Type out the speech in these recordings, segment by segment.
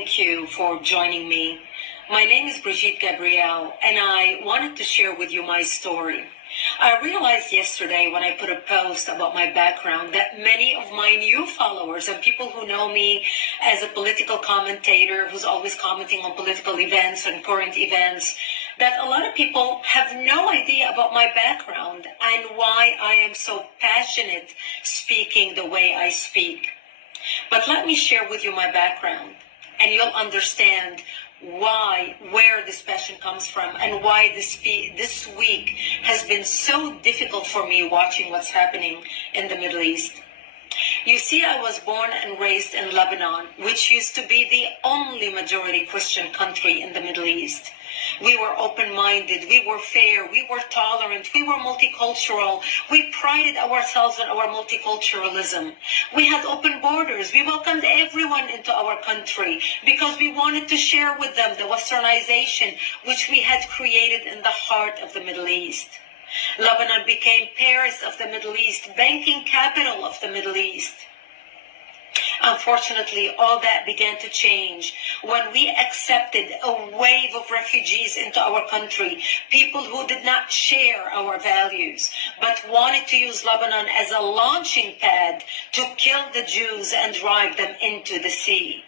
Thank you for joining me. My name is Brigitte Gabrielle, and I wanted to share with you my story. I realized yesterday when I put a post about my background that many of my new followers and people who know me as a political commentator who's always commenting on political events and current events, that a lot of people have no idea about my background and why I am so passionate speaking the way I speak. But let me share with you my background, and you'll understand where this passion comes from, and why this week has been so difficult for me watching what's happening in the Middle East. You see, I was born and raised in Lebanon, which used to be the only majority Christian country in the Middle East. We were open-minded, we were fair, we were tolerant, we were multicultural. We prided ourselves on our multiculturalism. We had open borders. We welcomed everyone into our country because we wanted to share with them the westernization which we had created in the heart of the Middle East. Lebanon became Paris of the Middle East, banking capital of the Middle East. Unfortunately, all that began to change when we accepted a wave of refugees into our country, people who did not share our values, but wanted to use Lebanon as a launching pad to kill the Jews and drive them into the sea.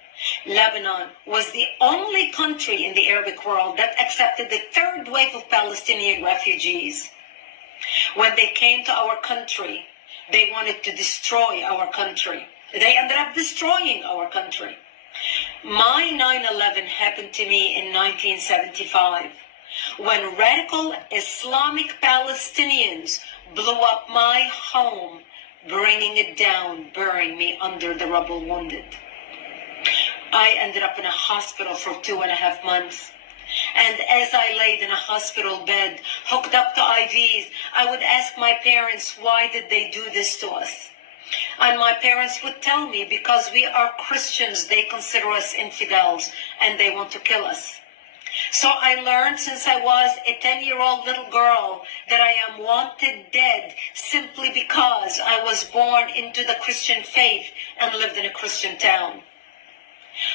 Lebanon was the only country in the Arabic world that accepted the third wave of Palestinian refugees. When they came to our country, they wanted to destroy our country. They ended up destroying our country. My 9/11 happened to me in 1975, when radical Islamic Palestinians blew up my home, bringing it down, burying me under the rubble wounded. I ended up in a hospital for 2.5 months. And as I laid in a hospital bed, hooked up to IVs, I would ask my parents, why did they do this to us? And my parents would tell me, because we are Christians, they consider us infidels and they want to kill us. So I learned since I was a 10-year-old little girl that I am wanted dead simply because I was born into the Christian faith and lived in a Christian town.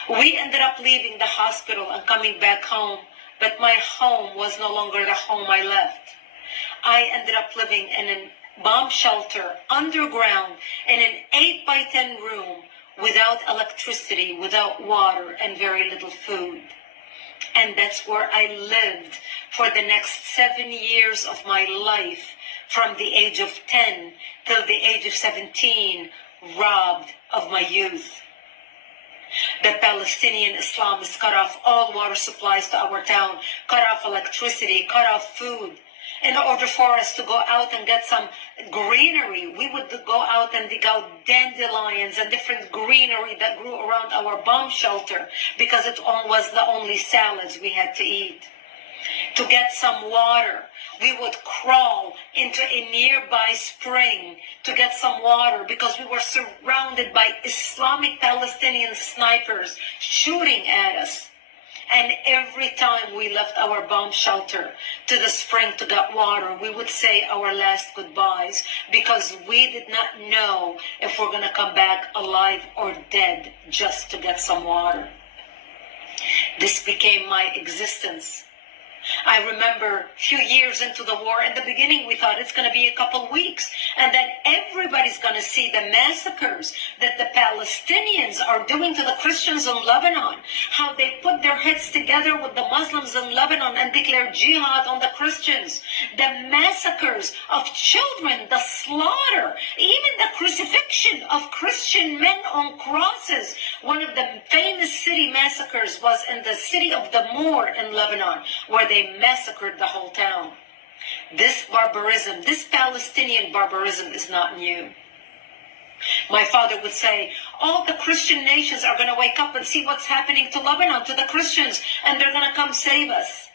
We ended up leaving the hospital and coming back home, but my home was no longer the home I left. I ended up living in a bomb shelter underground in an 8x10 room without electricity, without water, and very little food. And that's where I lived for the next 7 years of my life, from the age of 10 till the age of 17, robbed of my youth. The Palestinian Islamists cut off all water supplies to our town, cut off electricity, cut off food. In order for us to go out and get some greenery, we would go out and dig out dandelions and different greenery that grew around our bomb shelter because it was the only salads we had to eat. To get some water, we would crawl into a nearby spring to get some water because we were surrounded by Islamic Palestinian snipers shooting at us. And every time we left our bomb shelter to the spring to get water, we would say our last goodbyes because we did not know if we're going to come back alive or dead just to get some water. This became my existence. I remember a few years into the war, in the beginning we thought it's going to be a couple weeks, and then everybody's going to see the massacres that the Palestinians are doing to the Christians in Lebanon, how they put their heads together with the Muslims in Lebanon and declare jihad on the Christians, the massacres of children, the slaughter, even the crucifixion of Christian men on crosses. One of the famous city massacres was in the city of the Moor in Lebanon, where they massacred the whole town. This barbarism, this Palestinian barbarism is not new. My father would say, all the Christian nations are going to wake up and see what's happening to Lebanon, to the Christians, and they're going to come save us.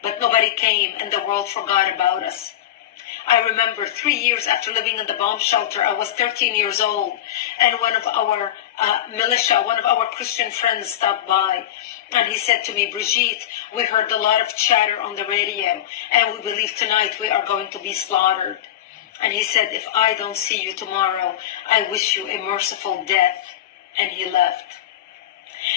But nobody came, and the world forgot about us. I remember 3 years after living in the bomb shelter, I was 13 years old, and one of our militia, one of our Christian friends stopped by, and he said to me, Brigitte, we heard a lot of chatter on the radio, and we believe tonight we are going to be slaughtered. And he said, if I don't see you tomorrow, I wish you a merciful death. And he left.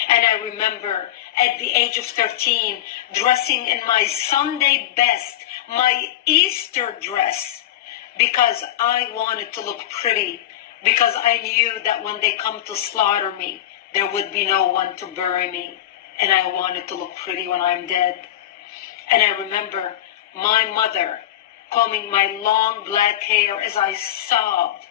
And I remember at the age of 13, dressing in my Sunday best, my Easter dress, because I wanted to look pretty, because I knew that when they come to slaughter me, there would be no one to bury me, and I wanted to look pretty when I'm dead. And I remember my mother combing my long black hair as I sobbed,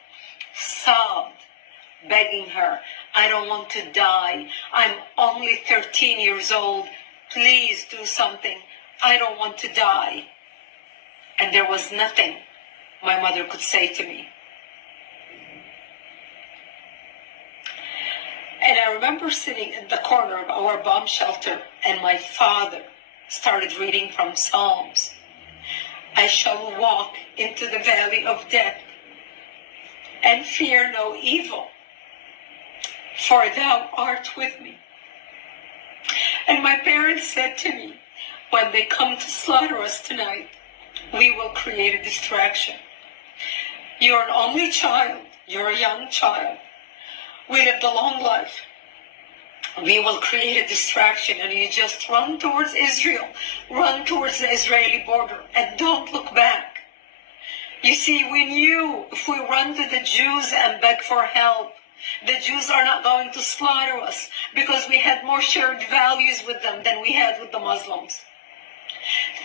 begging her, I don't want to die. I'm only 13 years old. Please do something. I don't want to die. And there was nothing my mother could say to me. And I remember sitting in the corner of our bomb shelter, and my father started reading from Psalms. I shall walk into the valley of death and fear no evil, for thou art with me. And my parents said to me, when they come to slaughter us tonight, we will create a distraction. You're an only child. You're a young child. We lived a long life. We will create a distraction, and you just run towards Israel, run towards the Israeli border, and don't look back. You see, we knew if we run to the Jews and beg for help, the Jews are not going to slaughter us, because we had more shared values with them than we had with the Muslims.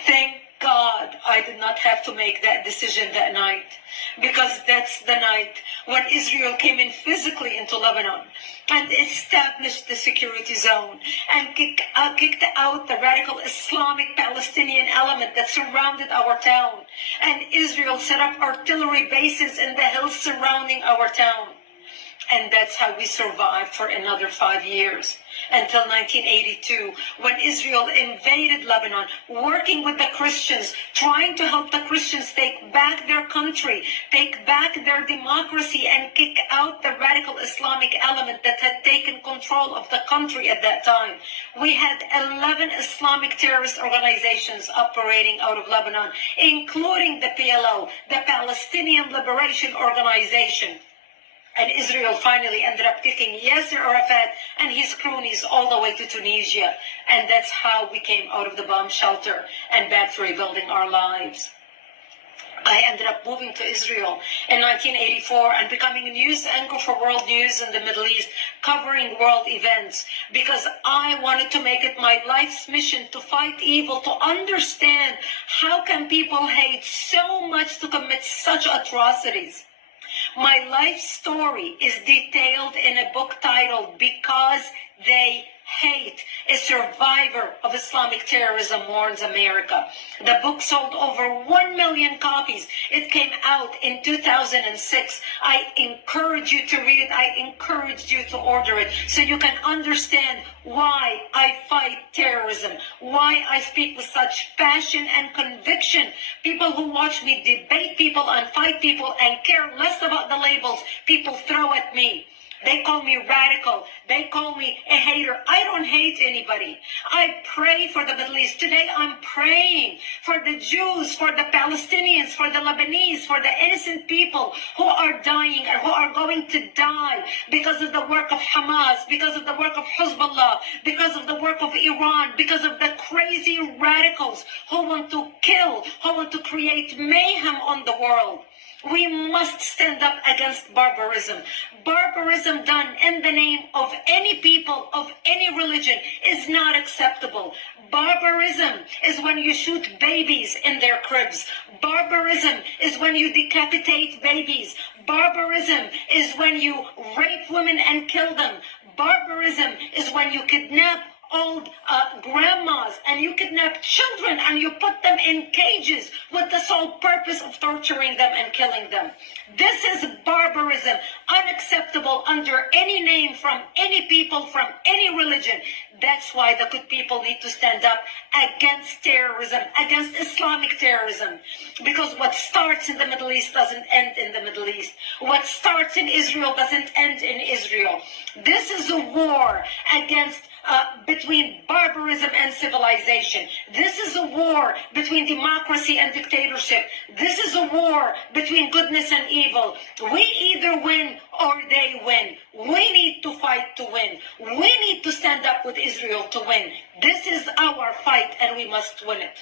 Thank God I did not have to make that decision that night, because that's the night when Israel came in physically into Lebanon and established the security zone and kicked out the radical Islamic Palestinian element that surrounded our town. And Israel set up artillery bases in the hills surrounding our town. And that's how we survived for another 5 years, until 1982, when Israel invaded Lebanon, working with the Christians, trying to help the Christians take back their country, take back their democracy, and kick out the radical Islamic element that had taken control of the country at that time. We had 11 Islamic terrorist organizations operating out of Lebanon, including the PLO, the Palestinian Liberation Organization. And Israel finally ended up kicking Yasser Arafat and his cronies all the way to Tunisia. And that's how we came out of the bomb shelter and back to rebuilding our lives. I ended up moving to Israel in 1984 and becoming a news anchor for world news in the Middle East, covering world events, because I wanted to make it my life's mission to fight evil, to understand how can people hate so much to commit such atrocities. My life story is detailed in a book titled Because They Hate. A survivor of Islamic terrorism warns America. The book sold over 1 million copies. It came out in 2006. I encourage you to read it. I encourage you to order it so you can understand why I fight terrorism, why I speak with such passion and conviction. People who watch me debate people and fight people and care less about the labels people throw at me. They call me radical. They call me a hater. I don't hate anybody. I pray for the Middle East. Today I'm praying for the Jews, for the Palestinians, for the Lebanese, for the innocent people who are dying or who are going to die because of the work of Hamas, because of the work of Hezbollah, because of the work of Iran, because of the crazy radicals who want to kill, who want to create mayhem on the world. We must stand up against barbarism. Barbarism done in the name of any people, of any religion, is not acceptable. Barbarism is when you shoot babies in their cribs. Barbarism is when you decapitate babies. Barbarism is when you rape women and kill them. Barbarism is when you kidnap old grandmas and you kidnap children and you put them in cages with the sole purpose of torturing them and killing them. This is barbarism, unacceptable under any name, from any people, from any religion. That's why the good people need to stand up against terrorism, against Islamic terrorism. Because what starts in the Middle East doesn't end in the Middle East. What starts in Israel doesn't end in Israel. This is a war against between barbarism and civilization. This is a war between democracy and dictatorship. This is a war between goodness and evil. We either win or they win. We need to fight to win. We need to stand up with Israel to win. This is our fight and we must win it.